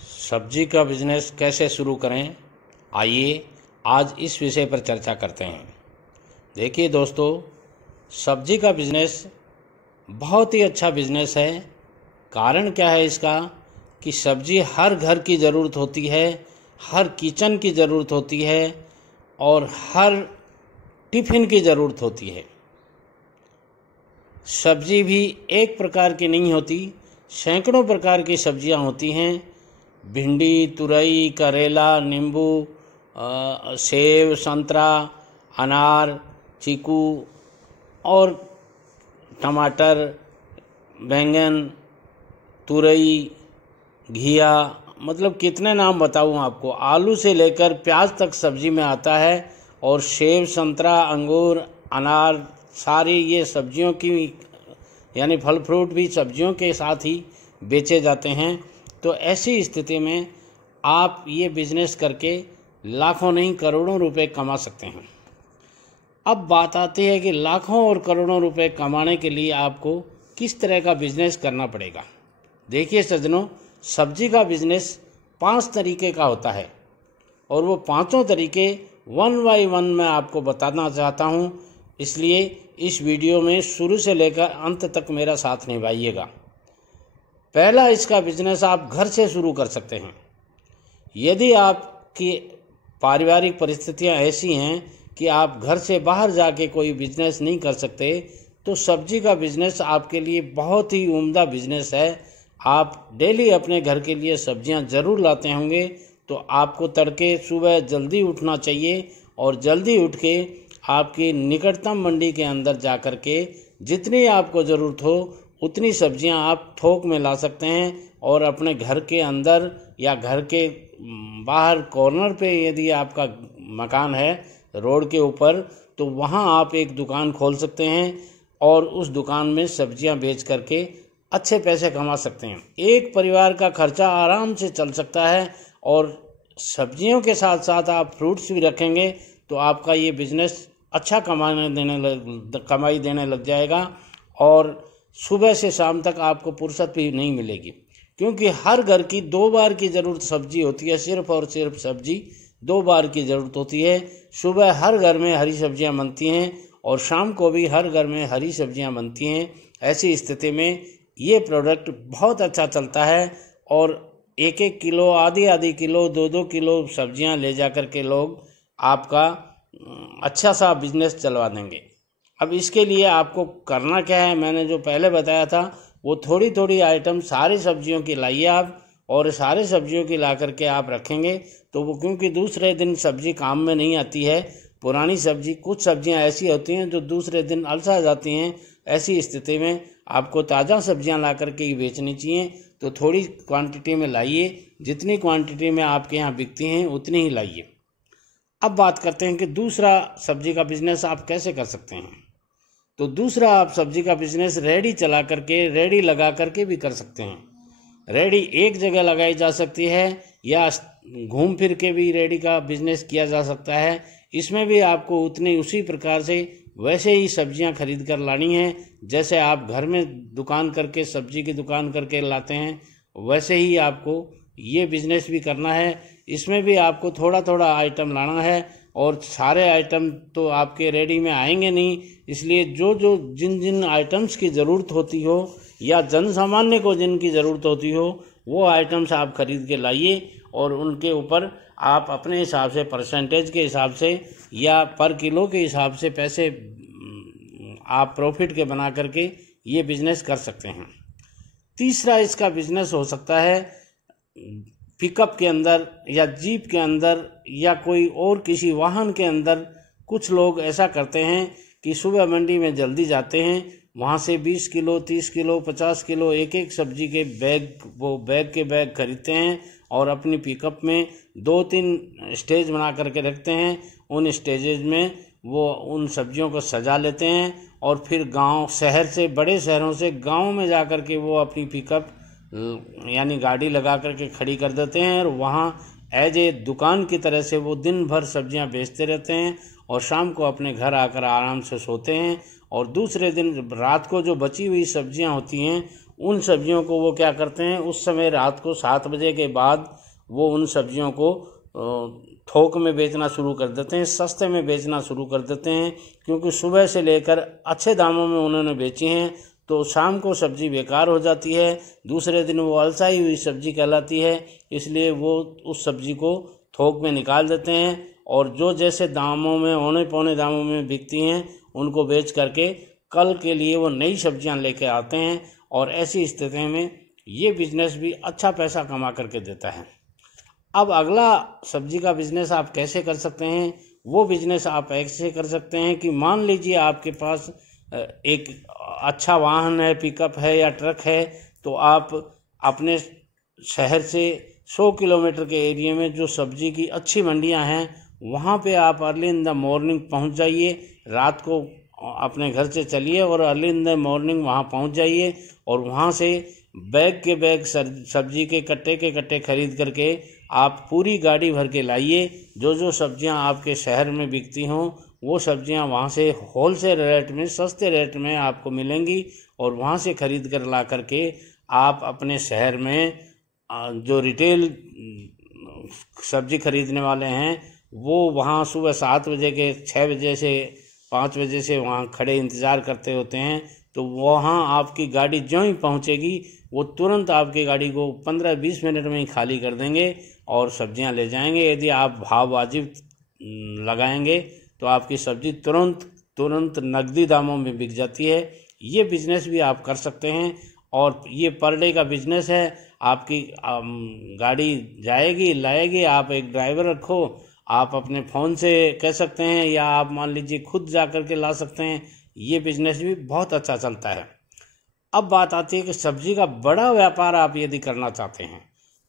सब्जी का बिजनेस कैसे शुरू करें, आइए आज इस विषय पर चर्चा करते हैं। देखिए दोस्तों, सब्जी का बिजनेस बहुत ही अच्छा बिजनेस है। कारण क्या है इसका कि सब्जी हर घर की ज़रूरत होती है, हर किचन की ज़रूरत होती है और हर टिफ़िन की ज़रूरत होती है। सब्जी भी एक प्रकार की नहीं होती, सैकड़ों प्रकार की सब्जियां होती हैं। भिंडी, तुरई, करेला, नींबू, सेब, संतरा, अनार, चीकू और टमाटर, बैंगन, तुरई, घिया, मतलब कितने नाम बताऊं आपको। आलू से लेकर प्याज तक सब्जी में आता है और सेब, संतरा, अंगूर, अनार सारी ये सब्जियों की यानी फल फ्रूट भी सब्जियों के साथ ही बेचे जाते हैं। तो ऐसी स्थिति में आप ये बिजनेस करके लाखों नहीं करोड़ों रुपए कमा सकते हैं। अब बात आती है कि लाखों और करोड़ों रुपए कमाने के लिए आपको किस तरह का बिजनेस करना पड़ेगा। देखिए सज्जनों, सब्जी का बिजनेस 5 तरीके का होता है और वो पांचों तरीके 1 बाय 1 मैं आपको बताना चाहता हूँ। इसलिए इस वीडियो में शुरू से लेकर अंत तक मेरा साथ निभाइएगा। पहला, इसका बिजनेस आप घर से शुरू कर सकते हैं। यदि आपकी पारिवारिक परिस्थितियां ऐसी हैं कि आप घर से बाहर जाके कोई बिजनेस नहीं कर सकते, तो सब्जी का बिजनेस आपके लिए बहुत ही उम्दा बिजनेस है। आप डेली अपने घर के लिए सब्जियां जरूर लाते होंगे, तो आपको तड़के सुबह जल्दी उठना चाहिए और जल्दी उठ के आपकी निकटतम मंडी के अंदर जा कर के जितनी आपको ज़रूरत हो उतनी सब्जियां आप थोक में ला सकते हैं और अपने घर के अंदर या घर के बाहर कॉर्नर पे यदि आपका मकान है रोड के ऊपर, तो वहां आप एक दुकान खोल सकते हैं और उस दुकान में सब्जियां बेच करके अच्छे पैसे कमा सकते हैं। एक परिवार का खर्चा आराम से चल सकता है और सब्जियों के साथ साथ आप फ्रूट्स भी रखेंगे तो आपका ये बिजनेस अच्छा कमाई देने लग जाएगा और सुबह से शाम तक आपको फुर्सत भी नहीं मिलेगी, क्योंकि हर घर की 2 बार की ज़रूरत सब्जी होती है। सिर्फ और सिर्फ सब्जी 2 बार की ज़रूरत होती है। सुबह हर घर में हरी सब्जियां बनती हैं और शाम को भी हर घर में हरी सब्जियां बनती हैं। ऐसी स्थिति में ये प्रोडक्ट बहुत अच्छा चलता है और 1-1 किलो, आधी किलो, 2-2 किलो सब्जियां ले जा कर के लोग आपका अच्छा सा बिजनेस चलवा देंगे। अब इसके लिए आपको करना क्या है, मैंने जो पहले बताया था वो थोड़ी थोड़ी आइटम सारी सब्जियों की लाइए आप, और सारे सब्जियों की ला करके आप रखेंगे तो वो, क्योंकि दूसरे दिन सब्जी काम में नहीं आती है। पुरानी सब्जी, कुछ सब्जियां ऐसी होती हैं जो दूसरे दिन अलसा जाती हैं। ऐसी स्थिति में आपको ताज़ा सब्जियां ला करके ही बेचनी चाहिए। तो थोड़ी क्वांटिटी में लाइए, जितनी क्वांटिटी में आपके यहाँ बिकती हैं उतनी ही लाइए। अब बात करते हैं कि दूसरा सब्जी का बिजनेस आप कैसे कर सकते हैं। तो दूसरा, आप सब्जी का बिजनेस रेडी चला करके, रेडी लगा करके भी कर सकते हैं। रेडी एक जगह लगाई जा सकती है या घूम फिर के भी रेडी का बिजनेस किया जा सकता है। इसमें भी आपको उसी प्रकार से वैसे ही सब्जियां खरीद कर लानी है जैसे आप घर में दुकान करके, सब्जी की दुकान करके लाते हैं, वैसे ही आपको ये बिजनेस भी करना है। इसमें भी आपको थोड़ा थोड़ा आइटम लाना है और सारे आइटम तो आपके रेडी में आएंगे नहीं। इसलिए जिन आइटम्स की ज़रूरत होती हो या जन सामान्य को जिनकी ज़रूरत होती हो वो आइटम्स आप खरीद के लाइए और उनके ऊपर आप अपने हिसाब से, परसेंटेज के हिसाब से या पर किलो के हिसाब से पैसे आप प्रॉफिट के बना करके ये बिजनेस कर सकते हैं। तीसरा, इसका बिजनेस हो सकता है पिकअप के अंदर या जीप के अंदर या कोई और किसी वाहन के अंदर। कुछ लोग ऐसा करते हैं कि सुबह मंडी में जल्दी जाते हैं, वहाँ से 20 किलो, 30 किलो, 50 किलो एक सब्जी के बैग के बैग खरीदते हैं और अपनी पिकअप में 2-3 स्टेज बना करके रखते हैं। उन स्टेजेज में वो उन सब्जियों को सजा लेते हैं और फिर बड़े शहरों से गाँव में जा कर के वो अपनी पिकअप यानी गाड़ी लगा करके खड़ी कर देते हैं और वहाँ एज ए दुकान की तरह से वो दिन भर सब्जियां बेचते रहते हैं और शाम को अपने घर आकर आराम से सोते हैं। और दूसरे दिन रात को जो बची हुई सब्जियां होती हैं उन सब्जियों को वो क्या करते हैं, उस समय रात को 7 बजे के बाद वो उन सब्जियों को थोक में बेचना शुरू कर देते हैं, सस्ते में बेचना शुरू कर देते हैं, क्योंकि सुबह से लेकर अच्छे दामों में उन्होंने बेची हैं तो शाम को सब्जी बेकार हो जाती है, दूसरे दिन वो अलसाई हुई सब्जी कहलाती है। इसलिए वो उस सब्जी को थोक में निकाल देते हैं और जो जैसे दामों में औने पौने दामों में बिकती हैं उनको बेच करके कल के लिए वो नई सब्जियां लेके आते हैं। और ऐसी स्थिति में ये बिजनेस भी अच्छा पैसा कमा करके देता है। अब अगला सब्जी का बिजनेस आप कैसे कर सकते हैं, वो बिजनेस आप ऐसे कर सकते हैं कि मान लीजिए आपके पास एक अच्छा वाहन है, पिकअप है या ट्रक है, तो आप अपने शहर से 100 किलोमीटर के एरिया में जो सब्जी की अच्छी मंडियां हैं वहाँ पे आप अर्ली इन द मॉर्निंग पहुँच जाइए। रात को अपने घर से चलिए और अर्ली इन द मॉर्निंग वहाँ पहुँच जाइए और वहाँ से बैग के बैग सब्जी के कट्टे खरीद करके आप पूरी गाड़ी भर के लाइए। जो जो सब्जियां आपके शहर में बिकती हों वो सब्जियां वहां से होलसेल रेट में, सस्ते रेट में आपको मिलेंगी और वहां से खरीद कर ला करके आप अपने शहर में जो रिटेल सब्जी खरीदने वाले हैं वो वहां सुबह 7 बजे के 6 बजे से 5 बजे से वहां खड़े इंतज़ार करते होते हैं। तो वहाँ आपकी गाड़ी ज्यों ही पहुँचेगी वो तुरंत आपकी गाड़ी को 15-20 मिनट में ही खाली कर देंगे और सब्जियां ले जाएंगे। यदि आप भाव वाजिब लगाएंगे तो आपकी सब्जी तुरंत नकदी दामों में बिक जाती है। ये बिजनेस भी आप कर सकते हैं और ये पर डे का बिजनेस है। आपकी गाड़ी जाएगी लाएगी, आप एक ड्राइवर रखो, आप अपने फ़ोन से कह सकते हैं या आप मान लीजिए खुद जा कर के ला सकते हैं। ये बिजनेस भी बहुत अच्छा चलता है। अब बात आती है कि सब्जी का बड़ा व्यापार आप यदि करना चाहते हैं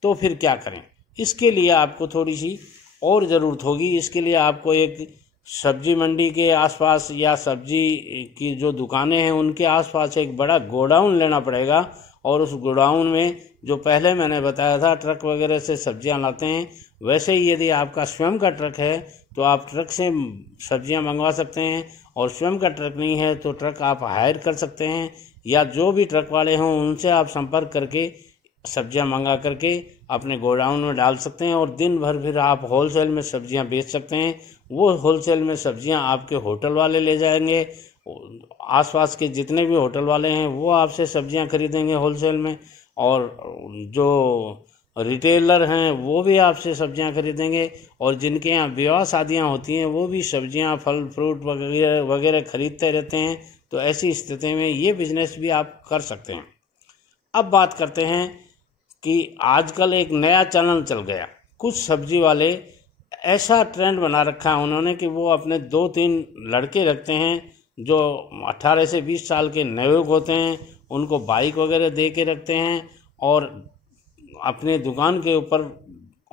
तो फिर क्या करें। इसके लिए आपको थोड़ी सी और ज़रूरत होगी। इसके लिए आपको एक सब्जी मंडी के आसपास या सब्जी की जो दुकानें हैं उनके आसपास एक बड़ा गोडाउन लेना पड़ेगा और उस गोडाउन में जो पहले मैंने बताया था ट्रक वगैरह से सब्जियां लाते हैं, वैसे ही यदि आपका स्वयं का ट्रक है तो आप ट्रक से सब्जियां मंगवा सकते हैं और स्वयं का ट्रक नहीं है तो ट्रक आप हायर कर सकते हैं या जो भी ट्रक वाले हों उनसे आप संपर्क करके सब्जियां मंगा करके अपने गोडाउन में डाल सकते हैं और दिन भर फिर आप होलसेल में सब्जियां बेच सकते हैं। वो होलसेल में सब्जियां आपके होटल वाले ले जाएंगे, आसपास के जितने भी होटल वाले हैं वो आपसे सब्जियां खरीदेंगे होलसेल में और जो रिटेलर हैं वो भी आपसे सब्जियां खरीदेंगे और जिनके यहाँ विवाह शादियां होती हैं वो भी सब्जियां फल फ्रूट वगैरह खरीदते रहते हैं। तो ऐसी स्थिति में ये बिजनेस भी आप कर सकते हैं। अब बात करते हैं कि आजकल एक नया चलन चल गया, कुछ सब्जी वाले ऐसा ट्रेंड बना रखा है उन्होंने कि वो अपने 2-3 लड़के रखते हैं जो 18 से 20 साल के नवयुवक होते हैं, उनको बाइक वगैरह दे के रखते हैं और अपने दुकान के ऊपर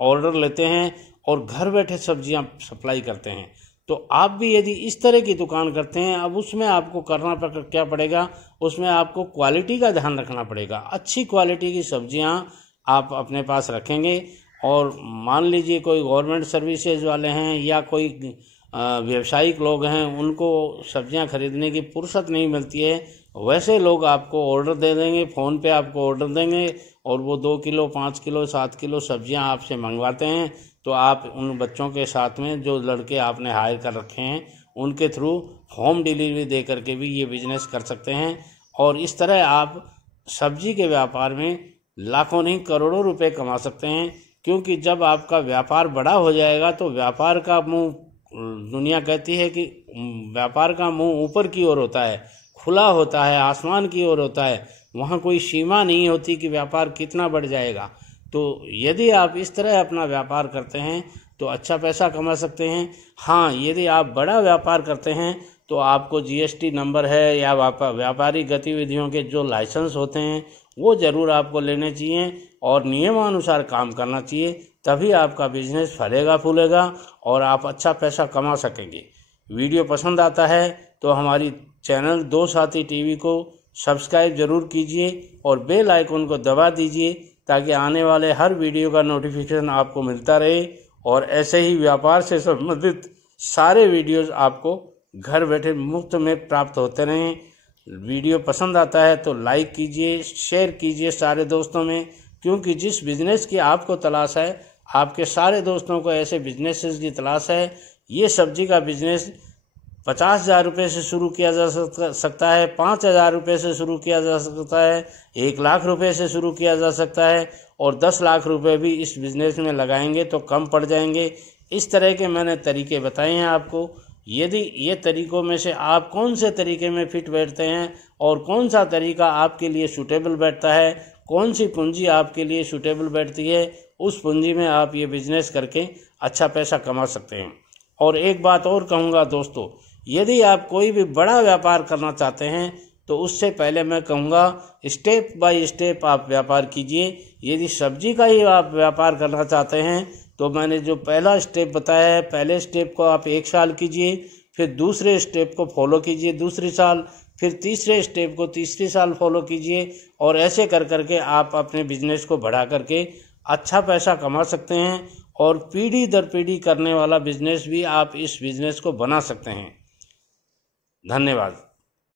ऑर्डर लेते हैं और घर बैठे सब्जियां सप्लाई करते हैं। तो आप भी यदि इस तरह की दुकान करते हैं, अब उसमें आपको करना क्या पड़ेगा, उसमें आपको क्वालिटी का ध्यान रखना पड़ेगा। अच्छी क्वालिटी की सब्जियां आप अपने पास रखेंगे और मान लीजिए कोई गवर्नमेंट सर्विसेज वाले हैं या कोई व्यवसायिक लोग हैं उनको सब्जियां खरीदने की फुर्सत नहीं मिलती है, वैसे लोग आपको ऑर्डर दे देंगे, फ़ोन पे आपको ऑर्डर देंगे और वो 2 किलो 5 किलो 7 किलो सब्जियां आपसे मंगवाते हैं। तो आप उन बच्चों के साथ में जो लड़के आपने हायर कर रखे हैं उनके थ्रू होम डिलीवरी दे करके भी ये बिजनेस कर सकते हैं और इस तरह आप सब्जी के व्यापार में लाखों नहीं करोड़ों रुपए कमा सकते हैं। क्योंकि जब आपका व्यापार बड़ा हो जाएगा तो व्यापार का मुंह, दुनिया कहती है कि व्यापार का मुंह ऊपर की ओर होता है, खुला होता है, आसमान की ओर होता है, वहाँ कोई सीमा नहीं होती कि व्यापार कितना बढ़ जाएगा। तो यदि आप इस तरह अपना व्यापार करते हैं तो अच्छा पैसा कमा सकते हैं। हाँ, यदि आप बड़ा व्यापार करते हैं तो आपको जीएसटी नंबर है या व्यापारिक गतिविधियों के जो लाइसेंस होते हैं वो ज़रूर आपको लेने चाहिए और नियमानुसार काम करना चाहिए, तभी आपका बिजनेस फलेगा फूलेगा और आप अच्छा पैसा कमा सकेंगे। वीडियो पसंद आता है तो हमारी चैनल दो साथी टीवी को सब्सक्राइब ज़रूर कीजिए और बेल आइकन को दबा दीजिए ताकि आने वाले हर वीडियो का नोटिफिकेशन आपको मिलता रहे और ऐसे ही व्यापार से संबंधित सारे वीडियोस आपको घर बैठे मुफ्त में प्राप्त होते रहें। वीडियो पसंद आता है तो लाइक कीजिए, शेयर कीजिए सारे दोस्तों में, क्योंकि जिस बिज़नेस की आपको तलाश है, आपके सारे दोस्तों को ऐसे बिजनेसेस की तलाश है। ये सब्जी का बिज़नेस 50,000 रुपये से शुरू किया जा सकता है, 5,000 रुपये से शुरू किया जा सकता है, 1 लाख रुपये से शुरू किया जा सकता है, और 10 लाख रुपये भी इस बिज़नेस में लगाएंगे तो कम पड़ जाएंगे। इस तरह के मैंने तरीके बताए हैं आपको। यदि ये तरीकों में से आप कौन से तरीके में फिट बैठते हैं और कौन सा तरीका आपके लिए सूटेबल बैठता है, कौन सी पूंजी आपके लिए सूटेबल बैठती है, उस पूंजी में आप ये बिज़नेस करके अच्छा पैसा कमा सकते हैं। और एक बात और कहूँगा दोस्तों, यदि आप कोई भी बड़ा व्यापार करना चाहते हैं तो उससे पहले मैं कहूँगा स्टेप बाय स्टेप आप व्यापार कीजिए। यदि सब्जी का ही आप व्यापार करना चाहते हैं तो मैंने जो पहला स्टेप बताया है, पहले स्टेप को आप 1 साल कीजिए, फिर दूसरे स्टेप को फॉलो कीजिए दूसरी साल, फिर तीसरे स्टेप को तीसरी साल फॉलो कीजिए, और ऐसे कर करके आप अपने बिजनेस को बढ़ा करके अच्छा पैसा कमा सकते हैं। और पीढ़ी दर पीढ़ी करने वाला बिजनेस भी आप इस बिजनेस को बना सकते हैं। धन्यवाद।